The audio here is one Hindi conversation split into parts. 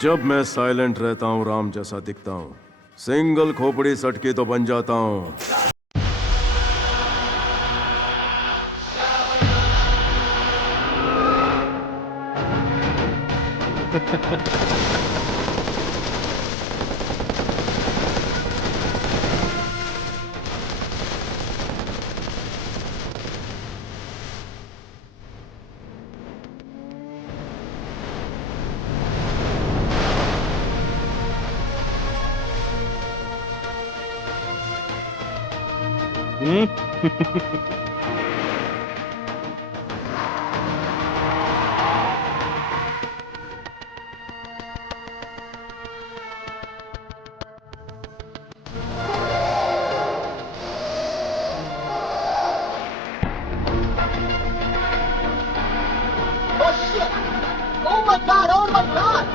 जब मैं साइलेंट रहता हूँ राम जैसा दिखता हूँ, सिंगल खोपड़ी सटकी तो बन जाता हूँ। Oh shit! Oh my god! Oh my god!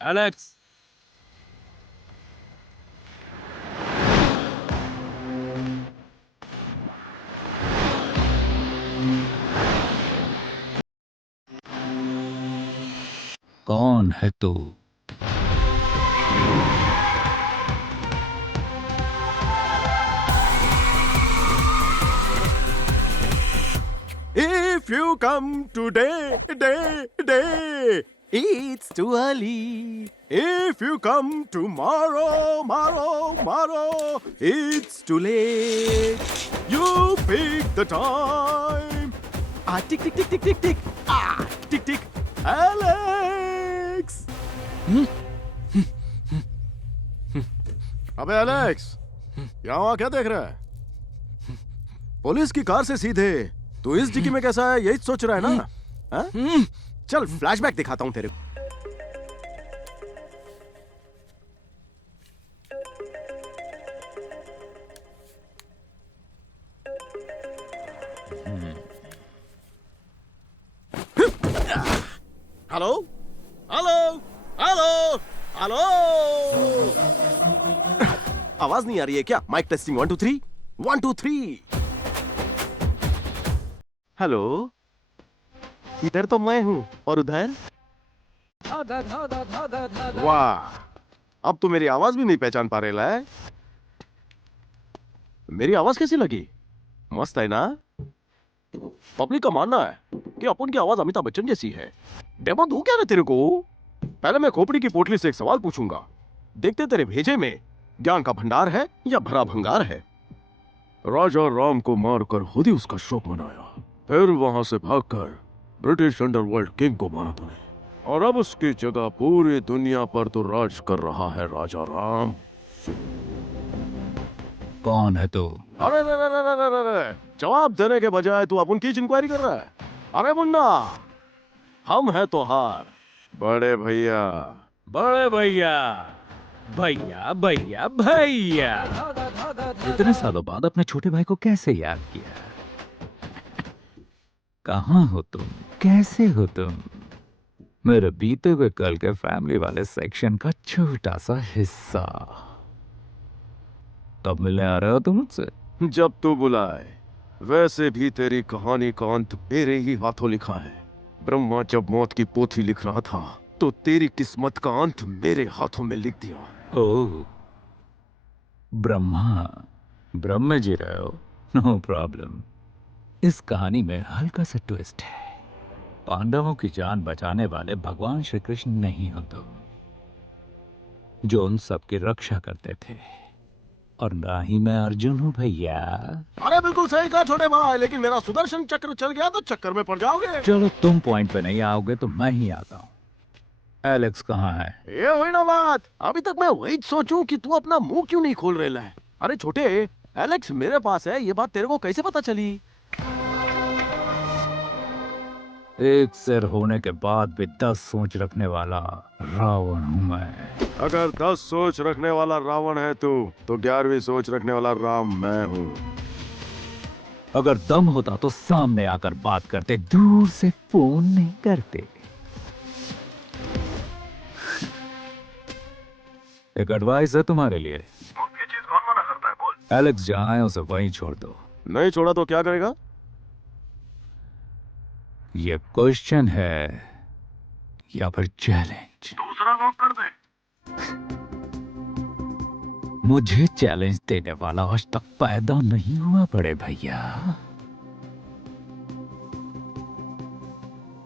Alex, कौन है तू? If you come today, it's too early. If you come tomorrow, it's too late. You pick the time. Ah, tick, tick, tick, tick, tick, tick. Ah, tick, tick. Alex. अबे एलेक्स, यहाँ क्या देख रहा है? पुलिस की कार से सीधे तू इस डिग्गी में कैसा है, यही सोच रहा है ना? हाँ? चल फ्लैशबैक दिखाता हूं तेरे को। हेलो हेलो हेलो हेलो, आवाज नहीं आ रही है क्या? Mic testing 1 2 3 1 2 3। हेलो, इधर तो मैं हूं और उधर? वाह, अब तो मेरी आवाज भी नहीं पहचान पा रहे है। मेरी आवाज कैसी लगी? मस्त है ना? पब्लिक का मानना है कि अपन की आवाज अमिताभ बच्चन जैसी है। डेमो दूं क्या ना तेरे को? पहले मैं खोपड़ी की पोटली से एक सवाल पूछूंगा, देखते तेरे भेजे में ज्ञान का भंडार है या भरा भंगार है। राजा राम को मारकर खुद ही उसका शोक मनाया, फिर वहां से भागकर ब्रिटिश अंडरवर्ल्ड किंग को मारा तूने, और अब उसकी जगह पूरी दुनिया पर तो राज कर रहा है राजा राम। कौन है तू? अरे रे रे रे रे रे रे, जवाब देने के बजाय तू अपन की इंक्वायरी कर रहा है। अरे मुन्ना, हम हैं तो हार बड़े भैया। बड़े भैया, भैया भैया भैया। इतने सालों बाद अपने छोटे भाई को कैसे याद किया? कहाँ हो तुम? कैसे हो तुम? मेरे बीते हुए कल के फैमिली वाले सेक्शन का छोटा सा हिस्सा। कब मिलने आ रहे हो तुम मुझसे? जब तू बुलाए। वैसे भी तेरी कहानी का अंत मेरे ही हाथों लिखा है। ब्रह्मा जब मौत की पोथी लिख रहा था तो तेरी किस्मत का अंत मेरे हाथों में लिख दिया। ओह, ब्रह्मा, ब्रह्म में जी रहे हो? No problem. इस कहानी में हल्का सा ट्विस्ट है। पांडवों की जान बचाने वाले भगवान श्री कृष्ण नहीं हो तुम, जो उन सबकी रक्षा करते थे, और ना ही मैं अर्जुन हूं भैया। अरे बिल्कुल सही कहा छोटे भाई, लेकिन मेरा सुदर्शन चक्र चल गया तो चक्कर में पड़ जाओगे। चलो तुम पॉइंट पे नहीं आओगे तो मैं ही आता हूं। एलेक्स कहाँ है? ये हुई ना बात। अभी तक मैं वही सोचूं कि तू अपना मुंह क्यों नहीं खोल रहा है। अरे छोटे, एलेक्स मेरे पास है, ये बात तेरे को कैसे पता चली? एक सिर होने के बाद भी 10 सोच रखने वाला रावण हूं मैं। अगर 10 सोच रखने वाला रावण है तू, तो 11वीं सोच रखने वाला राम मैं हूँ। अगर दम होता तो सामने आकर बात करते, दूर से फोन नहीं करते। एक एडवाइस है तुम्हारे लिए। ये चीज कौन मना करता है, बोल। एलेक्स जहां है उसे वहीं छोड़ दो। नहीं छोड़ा तो क्या करेगा? ये क्वेश्चन है या फिर चैलेंज? दूसरा लॉक कर दे। मुझे चैलेंज देने वाला आज तक पैदा नहीं हुआ बड़े भैया।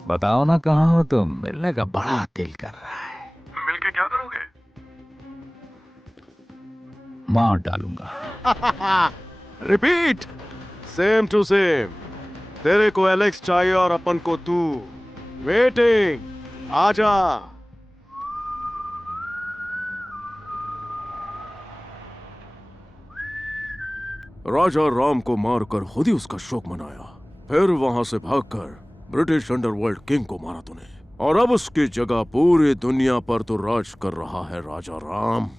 बताओ ना कहाँ हो तुम, मिलने का बड़ा दिल कर रहा है। मिलके क्या करोगे? मार डालूंगा। रिपीट। Same to same. तेरे को एलेक्स चाहिए और अपन को तू। वेटिंग। आजा। राजा राम को मारकर खुद ही उसका शोक मनाया, फिर वहां से भागकर ब्रिटिश अंडरवर्ल्ड किंग को मारा तूने, और अब उसकी जगह पूरी दुनिया पर तो राज कर रहा है Raja Ram.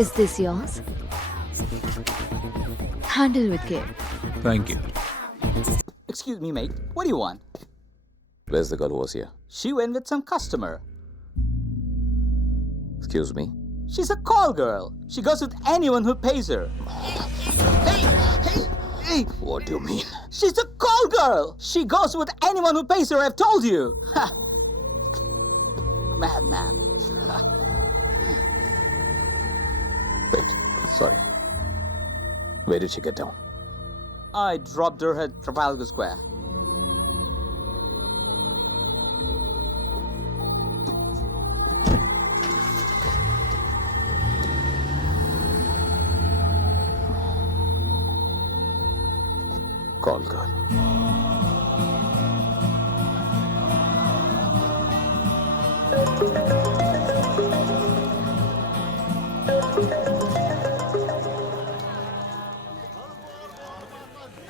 Is this yours? Handle with care. Thank you. Excuse me, mate. What do you want? Where's the girl who was here? She went with some customer. Excuse me? She's a call girl. She goes with anyone who pays her. Hey! What do you mean? She's a call girl. She goes with anyone who pays her. I've told you. Madman. Wait, sorry. Where did she get down? I dropped her at Trafalgar Square. Call girl.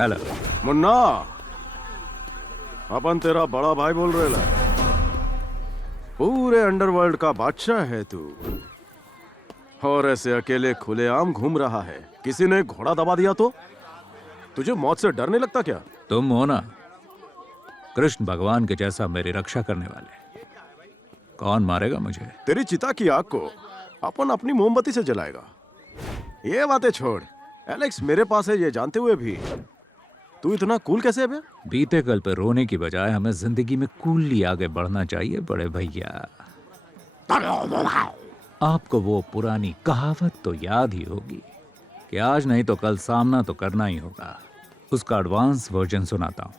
Hello Munna, अपन तेरा बड़ा भाई बोल रहे ला। पूरे अंडरवर्ल्ड का बादशाह है तू, और ऐसे अकेले खुलेआम घूम रहा है। किसी ने घोड़ा दबा दिया तो तुझे मौत से डर नहीं लगता क्या? तुम हो ना कृष्ण भगवान के जैसा मेरी रक्षा करने वाले। कौन मारेगा मुझे? तेरी चिता की आग को अपन अपनी मोमबत्ती से जलाएगा। ये बातें छोड़, एलेक्स मेरे पास है ये जानते हुए भी तू इतना कूल कैसे है बे? बीते कल पे रोने की बजाय हमें जिंदगी में कूलली आगे बढ़ना चाहिए बड़े भैया। आपको वो पुरानी कहावत तो याद ही होगी कि आज नहीं तो कल सामना तो करना ही होगा। उसका एडवांस वर्जन सुनाता हूं।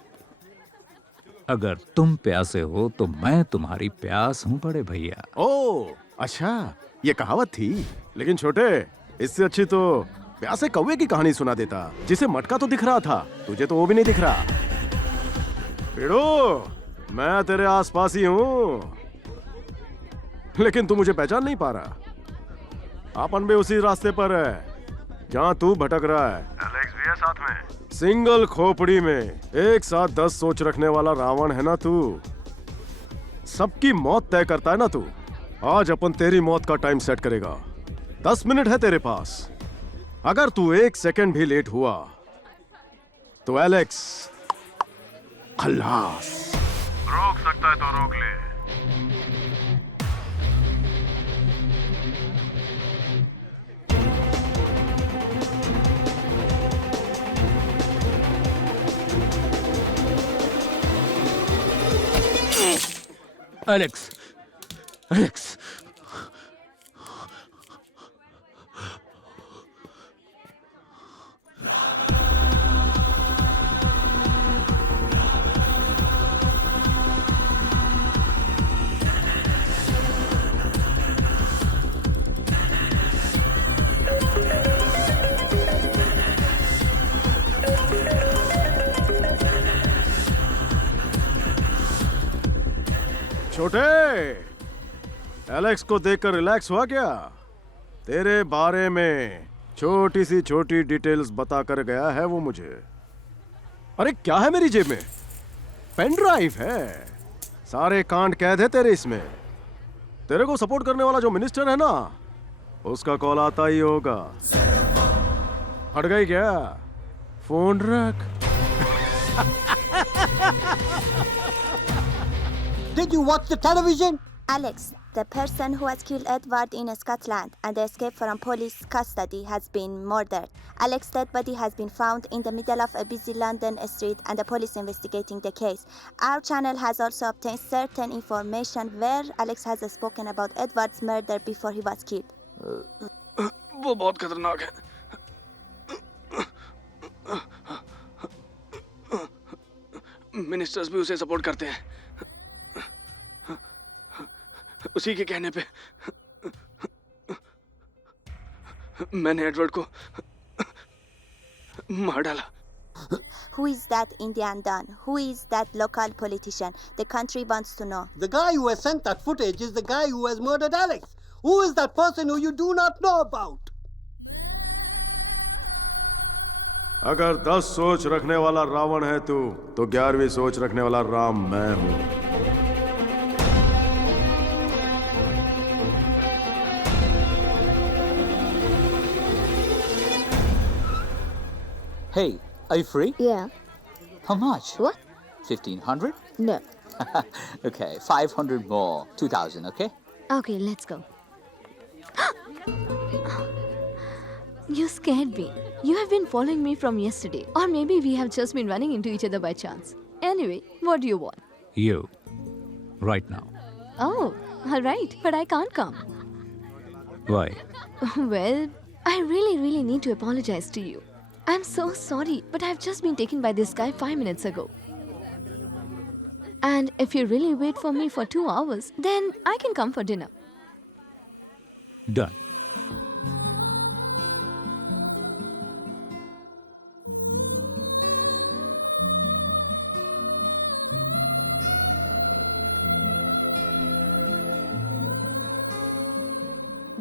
अगर तुम प्यासे हो तो मैं तुम्हारी प्यास हूं बड़े भैया। ओ अच्छा, ये कहावत थी। लेकिन छोटे, इससे अच्छी तो प्यासे कौवे की कहानी सुना देता, जिसे मटका तो दिख रहा था, तुझे तो वो भी नहीं दिख रहा। पेड़ो, मैं तेरे आसपास ही हूँ, लेकिन तू मुझे पहचान नहीं पा रहा। अपन भी उसी रास्ते पर है जहाँ तू भटक रहा है। एलेक्स भी है साथ में। सिंगल खोपड़ी में एक साथ 10 सोच रखने वाला रावण है ना तू। सबकी मौत तय करता है ना तू। आज अपन तेरी मौत का टाइम सेट करेगा। 10 मिनट है तेरे पास। अगर तू 1 सेकंड भी लेट हुआ तो एलेक्स खल्लास। रोक सकता है तो रोक ले। एलेक्स, एलेक्स, छोटे, एलेक्स को देखकर रिलैक्स हुआ क्या? तेरे बारे में छोटी सी छोटी डिटेल्स बताकर गया है वो मुझे। अरे क्या है मेरी जेब में? पेन ड्राइव है, सारे कांड कैद है तेरे इसमें। तेरे को सपोर्ट करने वाला जो मिनिस्टर है ना, उसका कॉल आता ही होगा। हट गई क्या? फोन रख। Did you watch the television? Alex, the person who has killed Edward in Scotland and escaped from police custody has been murdered. Alex's dead body has been found in the middle of a busy London street and the police investigating the case. Our channel has also obtained certain information where Alex has spoken about Edward's murder before he was killed. वो बहुत खतरनाक है। मिनिस्टर्स भी उसे सपोर्ट करते हैं। उसी के कहने पे मैंने एडवर्ड को मार डाला। Who is that Indian Don? Who is that local politician? The country wants to know. The guy who has sent that footage is the guy who has murdered Alex. Who is that person who you do not know about? अगर 10 सोच रखने वाला रावण है तू, तो 11वीं सोच रखने वाला राम मैं हूं। Hey, are you free? Yeah. How much? What? 1,500? No. Okay, 500 more. 2,000, okay? Okay, let's go. You scared me. You have been following me from yesterday. Or maybe we have just been running into each other by chance. Anyway, what do you want? You. Right now. Oh, alright. But I can't come. Why? Well, I really need to apologize to you. I'm so sorry, but I've just been taken by this guy 5 minutes ago. And if you really wait for me for 2 hours, then I can come for dinner. Done.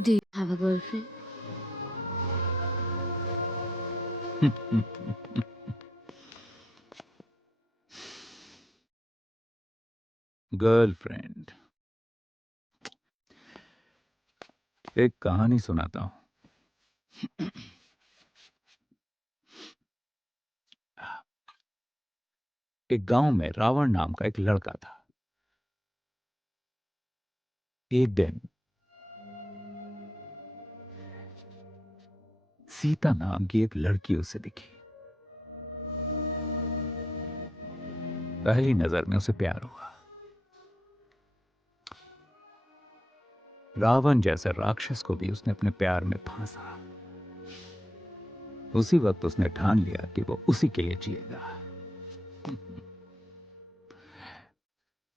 Do you have a girlfriend? Girlfriend. एक कहानी सुनाता हूं। एक गांव में रावण नाम का एक लड़का था। एक दिन सीता नाम की एक लड़की उसे दिखी। पहली नजर में उसे प्यार हुआ। रावण जैसे राक्षस को भी उसने अपने प्यार में फांसा। उसी वक्त उसने ठान लिया कि वो उसी के लिए जिएगा।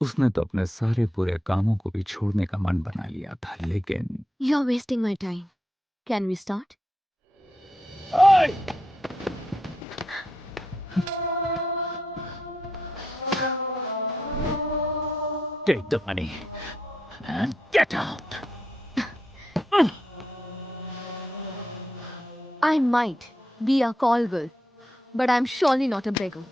उसने तो अपने सारे बुरे कामों को भी छोड़ने का मन बना लिया था, लेकिन You're wasting my time. Can we start? Take the money and get out. I might be a call girl, but I'm surely not a beggar.